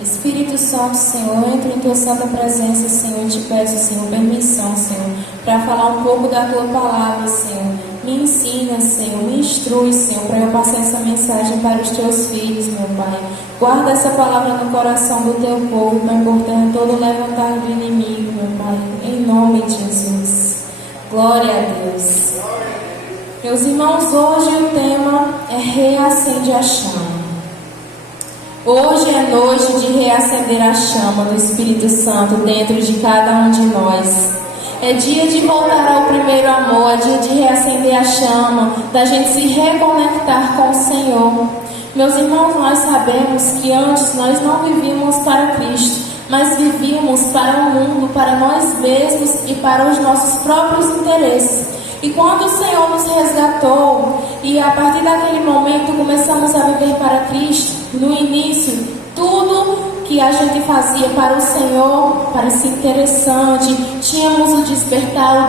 Espírito Santo, Senhor, eu entro em tua santa presença, Senhor, e te peço, Senhor, permissão, Senhor, para falar um pouco da tua palavra, Senhor. Me ensina, Senhor, me instrui, Senhor, para eu passar essa mensagem para os teus filhos, meu Pai. Guarda essa palavra no coração do teu povo, para importar todo levantar do inimigo, meu Pai, em nome de Jesus. Glória a Deus. Meus irmãos, hoje o tema é reacende a chama. Hoje é noite de reacender a chama do Espírito Santo dentro de cada um de nós. É dia de voltar ao primeiro amor, é dia de reacender a chama, da gente se reconectar com o Senhor. Meus irmãos, nós sabemos que antes nós não vivíamos para Cristo, mas vivíamos para o mundo, para nós mesmos e para os nossos próprios interesses. E quando o Senhor nos resgatou e a partir daquele momento começamos a viver para Cristo, no início, tudo que a gente fazia para o Senhor parecia interessante. Tínhamos o despertar,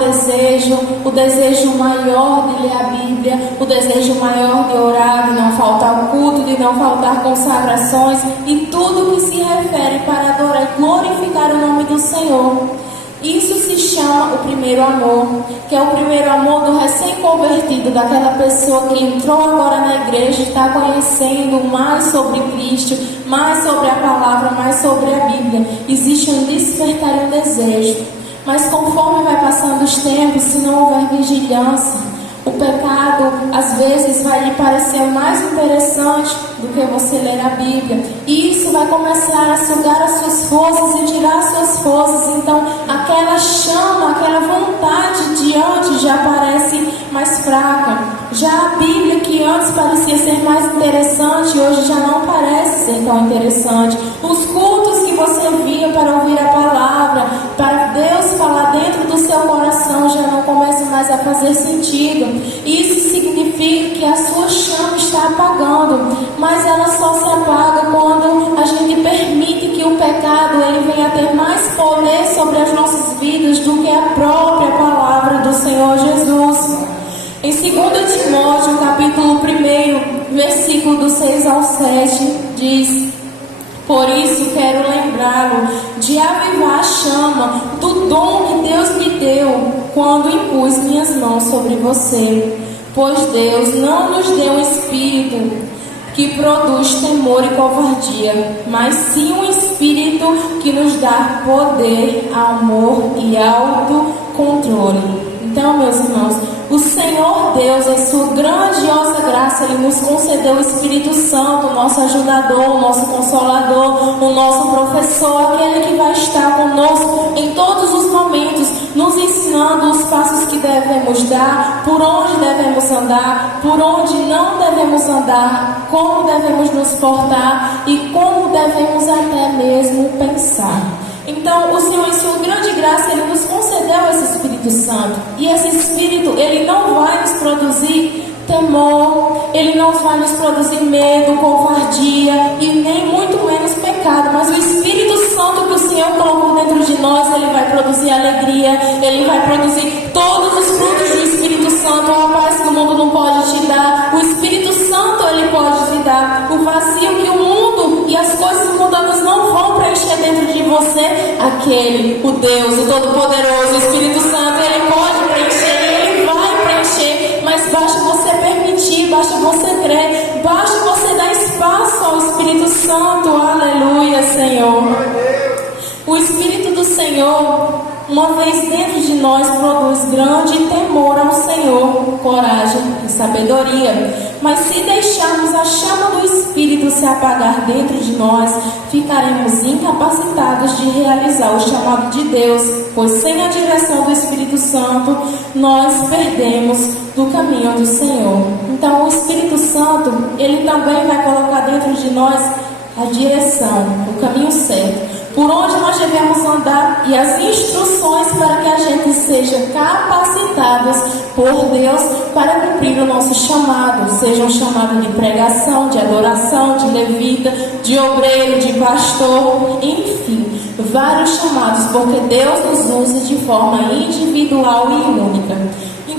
o desejo maior de ler a Bíblia, o desejo maior de orar, de não faltar o culto, de não faltar consagrações e tudo que se refere para adorar e glorificar o nome do Senhor. Isso se chama o primeiro amor, que é o primeiro amor do recém-convertido, daquela pessoa que entrou agora na igreja, está conhecendo mais sobre Cristo, mais sobre a palavra, mais sobre a Bíblia. Existe um despertar e um desejo, mas conforme vai passando os tempos, se não houver vigilância, o pecado às vezes vai lhe parecer mais interessante do que você ler a Bíblia. E isso vai começar a sugar as suas forças e tirar as suas forças. Então aquela chama, aquela vontade de antes já parece mais fraca. Já a Bíblia, que antes parecia ser mais interessante, hoje já não parece ser tão interessante. Os cultos que você via para ouvir a palavra, para Deus falar dentro do seu coração, já não começa mais a fazer sentido. Isso significa que a sua chama está apagando, mas ela só se apaga quando a gente permite que o pecado ele venha a ter mais poder sobre as nossas vidas do que a própria palavra do Senhor Jesus. Em 2 Timóteo, capítulo 1, versículo do 6 ao 7, diz: por isso quero lembrá-lo de avivar a chama do dom que Deus me deu quando impus minhas mãos sobre você. Pois Deus não nos deu um espírito que produz temor e covardia, mas sim um espírito que nos dá poder, amor e autocontrole. Então, meus irmãos, o Senhor Deus, em sua grandiosa graça, Ele nos concedeu o Espírito Santo, o nosso ajudador, o nosso consolador, o nosso professor, aquele que vai estar conosco em todos os momentos, nos ensinando os passos que devemos dar, por onde devemos andar, por onde não devemos andar, como devemos nos portar e como devemos até mesmo pensar. Então, o Senhor, em sua grande graça, Ele nos concedeu esse Espírito Santo. E esse Espírito, Ele não vai nos produzir temor, Ele não vai nos produzir medo, covardia e nem muito menos pecado. Mas o Espírito Santo que o Senhor colocou dentro de nós, Ele vai produzir alegria, Ele vai produzir todos os frutos do Espírito Santo, a paz que o mundo não pode te dar. O Espírito Santo, Ele pode te dar o vazio que o mundo e as coisas mundanas não vão preencher dentro de você. Aquele, o Deus, o Todo-Poderoso, o Espírito Santo, Ele pode preencher, Ele vai preencher, mas basta você permitir, basta você crer, basta você dar espaço ao Espírito Santo. Aleluia, Senhor. O Espírito do Senhor, uma vez dentro de nós, produz grande temor ao Senhor, coragem e sabedoria. Mas se deixarmos a chama do Espírito se apagar dentro de nós, ficaremos incapacitados de realizar o chamado de Deus, pois sem a direção do Espírito Santo, nós perdemos do caminho do Senhor. Então o Espírito Santo, Ele também vai colocar dentro de nós a direção, o caminho certo, por onde nós devemos andar e as instruções para que a gente seja capacitados por Deus para cumprir o nosso chamado, seja um chamado de pregação, de adoração, de levita, de obreiro, de pastor, enfim, vários chamados, porque Deus nos usa de forma individual e única.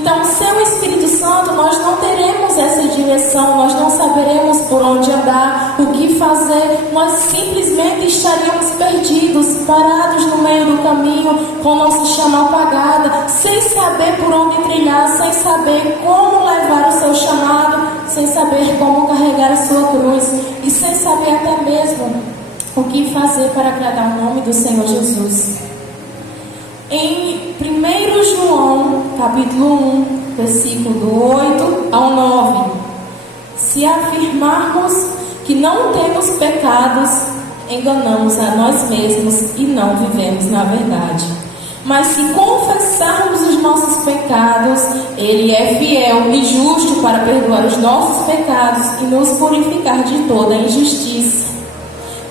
Então, sem o Espírito Santo, nós não teremos essa direção, nós não saberemos por onde andar, o que fazer, nós simplesmente estaríamos perdidos, parados no meio do caminho, com nossa chama apagada, sem saber por onde trilhar, sem saber como levar o seu chamado, sem saber como carregar a sua cruz e sem saber até mesmo o que fazer para agradar o nome do Senhor Jesus. Em 1 João, capítulo 1, versículo do 8 ao 9, se afirmarmos que não temos pecados, enganamos a nós mesmos e não vivemos na verdade. Mas se confessarmos os nossos pecados, Ele é fiel e justo para perdoar os nossos pecados e nos purificar de toda injustiça.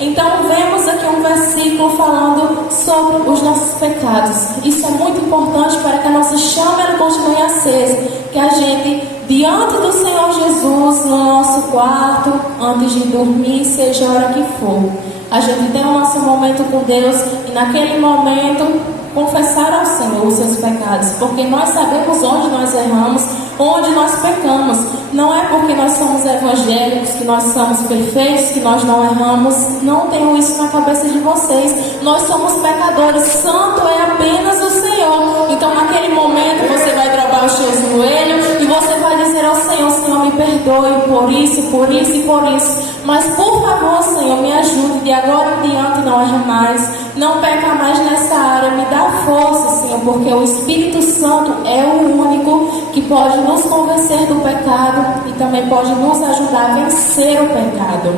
Então vemos aqui um versículo falando sobre os nossos pecados. Isso é muito importante para que a nossa chama ela continue acesa, que a gente, diante do Senhor Jesus, no nosso quarto, antes de dormir, seja a hora que for, a gente tem o nosso momento com Deus e naquele momento confessar ao Senhor os seus pecados, porque nós sabemos onde nós erramos, onde nós pecamos. Não é porque nós somos evangélicos que nós somos perfeitos, que nós não erramos. Não tenham isso na cabeça de vocês. Nós somos pecadores, santo é apenas o Senhor. Então naquele momento você vai dobrar os seus joelhos e você vai dizer ao Senhor: Senhor, me perdoe por isso, por isso e por isso, mas por favor, Senhor, me ajude de agora em diante não errar mais, não pecar mais nessa área, me dá força, Senhor, porque o Espírito Santo é o único que pode nos convencer do pecado e também pode nos ajudar a vencer o pecado.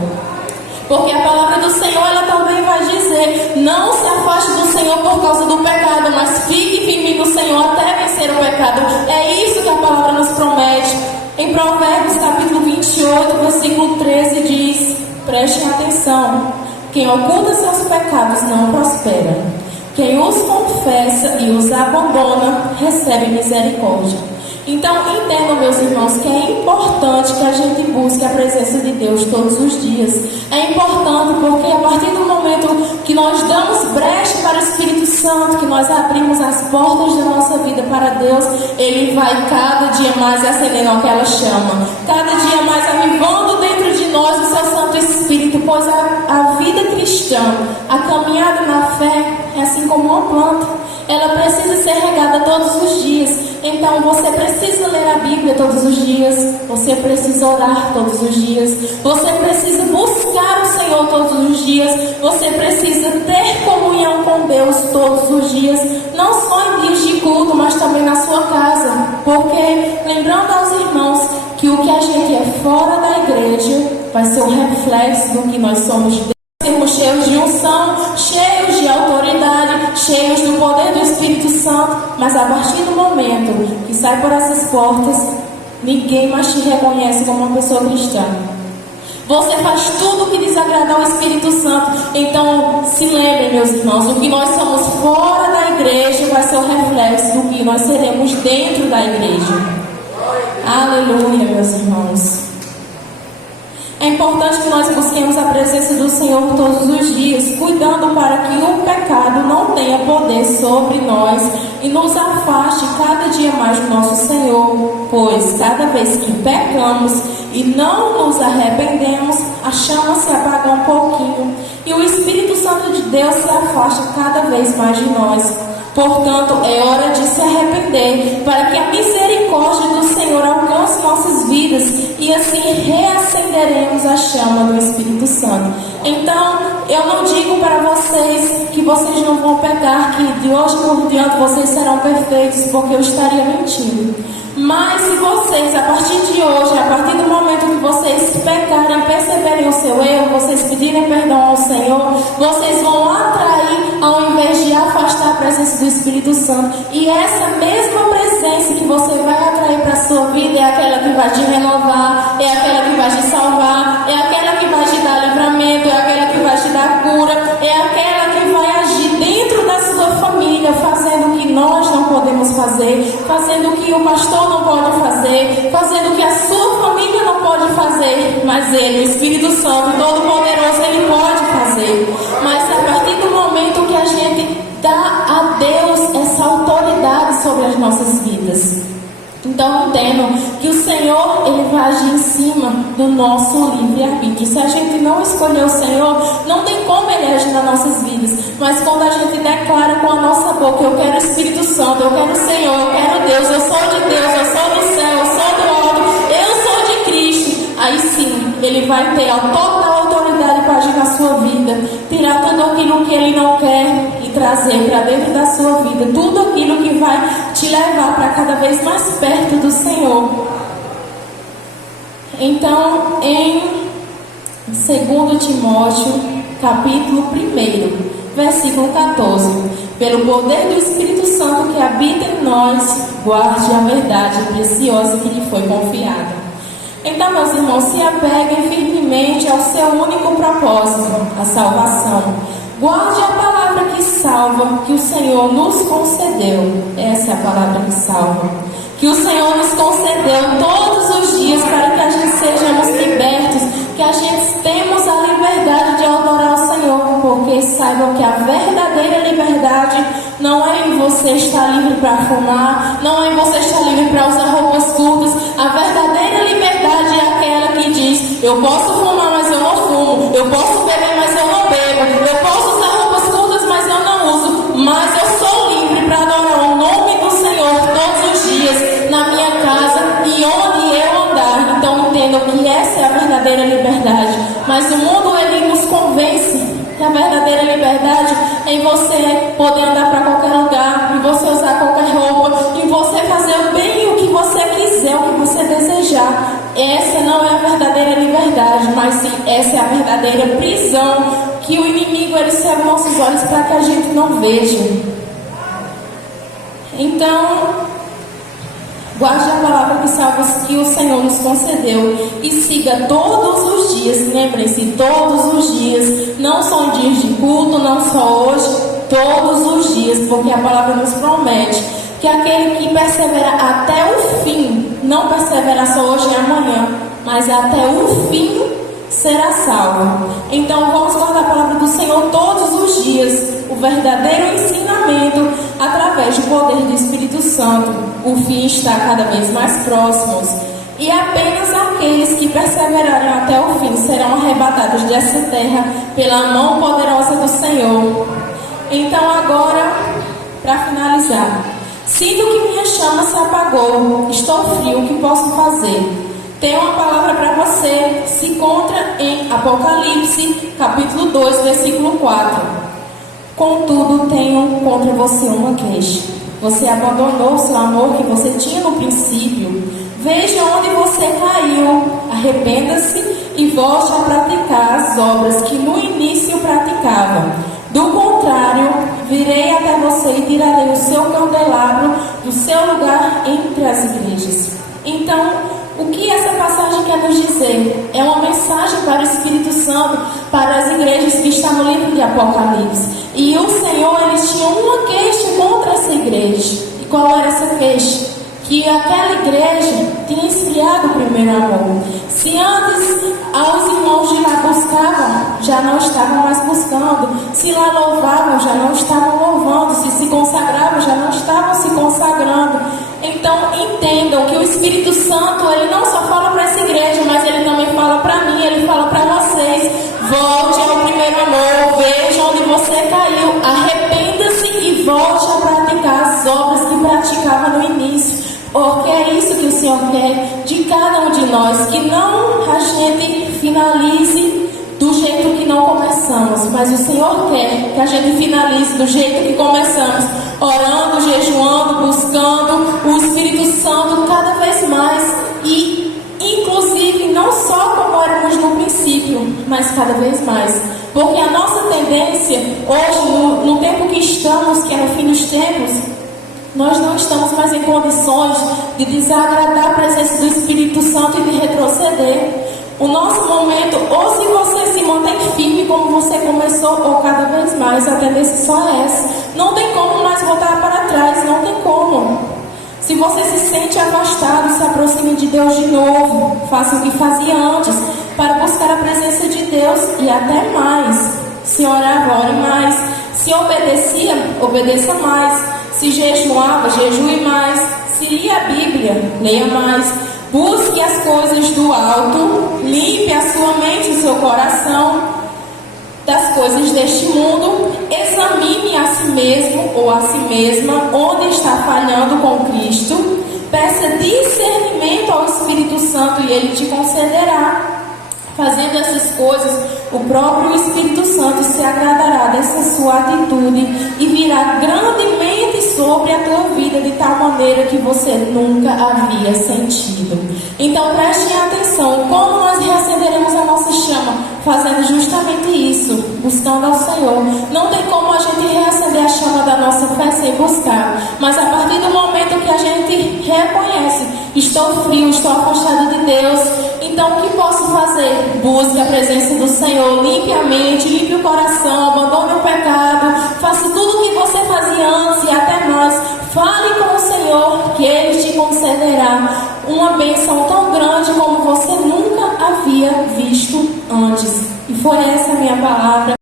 Porque a palavra do Senhor, ela também vai dizer: não se afaste do Senhor por causa do pecado, mas fique firme no Senhor até vencer o pecado. É isso que a palavra nos promete. Em Provérbios capítulo 28, versículo 13 diz: prestem atenção, quem oculta seus pecados não prospera, quem os confessa e os abandona recebe misericórdia. Então entendam, meus irmãos, que é importante que a gente busque a presença de Deus todos os dias. É importante porque a partir do momento que nós damos brecha para o Espírito Santo, que nós abrimos as portas da nossa vida para Deus, Ele vai cada dia mais acendendo aquela chama, cada dia mais avivando dentro de nós o seu Santo Espírito, pois a vida cristã, a caminhada na fé é assim como uma planta, ela precisa ser regada todos os dias. Então você precisa ler a Bíblia todos os dias, você precisa orar todos os dias, você precisa buscar o Senhor todos os dias, você precisa ter comunhão com Deus todos os dias, não só em dias de culto, mas também na sua casa. Porque, lembrando aos irmãos que o que a gente é fora da igreja vai ser um reflexo do que nós somos de Deus. Sermos cheios de unção, cheios de autoridade, cheios do poder do Espírito Santo, mas a partir do momento que sai por essas portas, ninguém mais te reconhece como uma pessoa cristã. Você faz tudo o que desagrada ao Espírito Santo. Então se lembrem, meus irmãos, o que nós somos fora da igreja vai ser o reflexo do que nós seremos dentro da igreja. Aleluia, meus irmãos. É importante que nós busquemos a presença do Senhor todos os dias, cuidando para que o pecado não tenha poder sobre nós e nos afaste cada dia mais do nosso Senhor, pois cada vez que pecamos e não nos arrependemos, a chama se apaga um pouquinho e o Espírito Santo de Deus se afasta cada vez mais de nós. Portanto, é hora de se arrepender para que a misericórdia do Senhor alcance nossas vidas e assim reacenderemos a chama do Espírito Santo. Então, eu não digo para vocês que vocês não vão pecar, que de hoje por diante vocês serão perfeitos, porque eu estaria mentindo. Mas se vocês, a partir de hoje, a partir do momento que vocês pecarem, perceberem o seu erro, vocês pedirem perdão ao Senhor, vocês vão atrair ao invés de afastar a presença do Espírito Santo. E essa mesma presença que você vai atrair para a sua vida é aquela que vai te renovar, é aquela que vai te salvar, é aquela que vai te dar livramento, é aquela que vai te dar cura, é aquela que vai agir dentro da sua família, fazendo o que nós não podemos fazer, fazendo o que o pastor não pode fazer, fazendo o que a sua família não pode fazer, mas Ele, o Espírito Santo, Todo-Poderoso, Ele pode fazer. Mas a partir do momento que a gente dá a Deus essa autoridade sobre as nossas vidas, Então entendo que o Senhor, Ele vai agir em cima do nosso livre-arbítrio. Se a gente não escolher o Senhor, não tem como Ele agir nas nossas vidas. Mas quando a gente declara com a nossa boca: eu quero o Espírito Santo, eu quero o Senhor, eu quero Deus, eu sou de Deus, eu sou do céu, eu sou do alto, eu sou de Cristo, aí sim, Ele vai ter a total autoridade para agir na sua vida, tirar tudo aquilo que Ele não quer e trazer para dentro da sua vida, tudo aquilo que vai te levar para cada vez mais perto do Senhor. Então, em 2 Timóteo, capítulo 1, versículo 14: pelo poder do Espírito Santo que habita em nós, guarde a verdade preciosa que lhe foi confiada. Então, meus irmãos, se apeguem firmemente ao seu único propósito, a salvação. Guarde a palavra que salva, que o Senhor nos concedeu. Essa é a palavra que salva. Que o Senhor nos concedeu todos os dias para que a gente sejamos libertos, que a gente temos a liberdade de adorar o Senhor, porque saibam que a verdadeira liberdade não é em você estar livre para fumar, não é em você estar livre para usar roupas curtas. A verdadeira liberdade é aquela que diz: eu posso fumar, mas eu não fumo, eu posso beber, mas eu não bebo, eu posso usar roupas curtas, mas eu não uso, mas eu sou livre para adorar o nome do Senhor todos os dias, na minha casa e onde eu andar. Então entendam que essa é a verdadeira liberdade. Mas o mundo, ele nos convence que a verdadeira liberdade é em você poder andar para qualquer lugar, em você usar qualquer roupa, em você fazer bem o que você quiser, o que você desejar. Essa não é a verdadeira liberdade, mas sim, essa é a verdadeira prisão, que o inimigo, ele cega nossos olhos para que a gente não veja. Então, guarde a palavra que salva, que o Senhor nos concedeu, e siga todos os dias. Lembrem-se, todos os dias. Não são dias de culto, não só hoje, todos os dias, porque a palavra nos promete que aquele que persevera até o fim, não persevera só hoje e amanhã, mas até o fim, será salvo. Então vamos guardar a palavra do Senhor todos os dias, o verdadeiro ensinamento através do poder do Espírito Santo. O fim está cada vez mais próximo, e apenas aqueles que perseverarem até o fim serão arrebatados dessa terra pela mão poderosa do Senhor. Então agora, para finalizar: sinto que minha chama se apagou, estou frio, o que posso fazer? Tenho uma palavra para você, se encontra em Apocalipse, capítulo 2, versículo 4. Contudo, tenho contra você uma queixa. Você abandonou o seu amor que você tinha no princípio. Veja onde você caiu, arrependa-se e volte a praticar as obras que no início praticava. Do contrário, virei até você e tirarei o seu candelabro do seu lugar entre as igrejas. Então, o que essa passagem quer nos dizer? É uma mensagem para o Espírito Santo, para as igrejas que estão no livro de Apocalipse. E o Senhor, eles tinham uma queixa contra essa igreja. E qual era essa queixa? Que aquela igreja tinha esfriado o primeiro amor. Se antes aos irmãos de lá buscavam, já não estavam mais buscando. Se lá louvavam, já não estavam louvando. Se consagravam, já não estavam se consagrando. Então entendam que o Espírito Santo, ele não só fala para essa igreja, mas ele também fala para mim, ele fala para vocês: volte ao primeiro amor, veja onde você caiu, arrependa-se e volte a praticar as obras que praticava no início. Porque é isso que o Senhor quer de cada um de nós, que não a gente finalize do jeito que não começamos, mas o Senhor quer que a gente finalize do jeito que começamos, orando, jejuando, buscando o Espírito Santo cada vez mais, e inclusive não só como éramos no princípio, mas cada vez mais. Porque a nossa tendência hoje, no tempo que estamos, que é no fim dos tempos, nós não estamos mais em condições de desagradar a presença do Espírito Santo e de retroceder. O nosso momento, ou se você se mantém firme como você começou, ou cada vez mais, a tendência só é essa. Não tem como mais voltar para trás, não tem como. Se você se sente afastado, se aproxime de Deus de novo. Faça o que fazia antes, para buscar a presença de Deus, e até mais. Se orava, ore mais. Se obedecia, obedeça mais. Se jejuava, jejue mais. Se lia a Bíblia, leia mais. Busque as coisas do alto, limpe a sua mente e o seu coração das coisas deste mundo, examine a si mesmo ou a si mesma onde está falhando com Cristo, peça discernimento ao Espírito Santo e Ele te concederá. Fazendo essas coisas, o próprio Espírito Santo se agradará dessa sua atitude e virá grandemente sobre a tua vida de tal maneira que você nunca havia sentido. Então prestem atenção, como nós reacenderemos a nossa chama? Fazendo justamente isso, buscando ao Senhor. Não tem como a gente reacender a chama da nossa fé sem buscar, mas a partir do momento que a gente reconhece, estou frio, estou afastado de Deus, então o que posso fazer? Busque a presença do Senhor, limpe a mente, limpe o coração, abandone o pecado, faça tudo o que você fazia antes e até mais. Fale com o Senhor que Ele te concederá uma bênção tão grande como você nunca havia visto antes. E foi essa a minha palavra.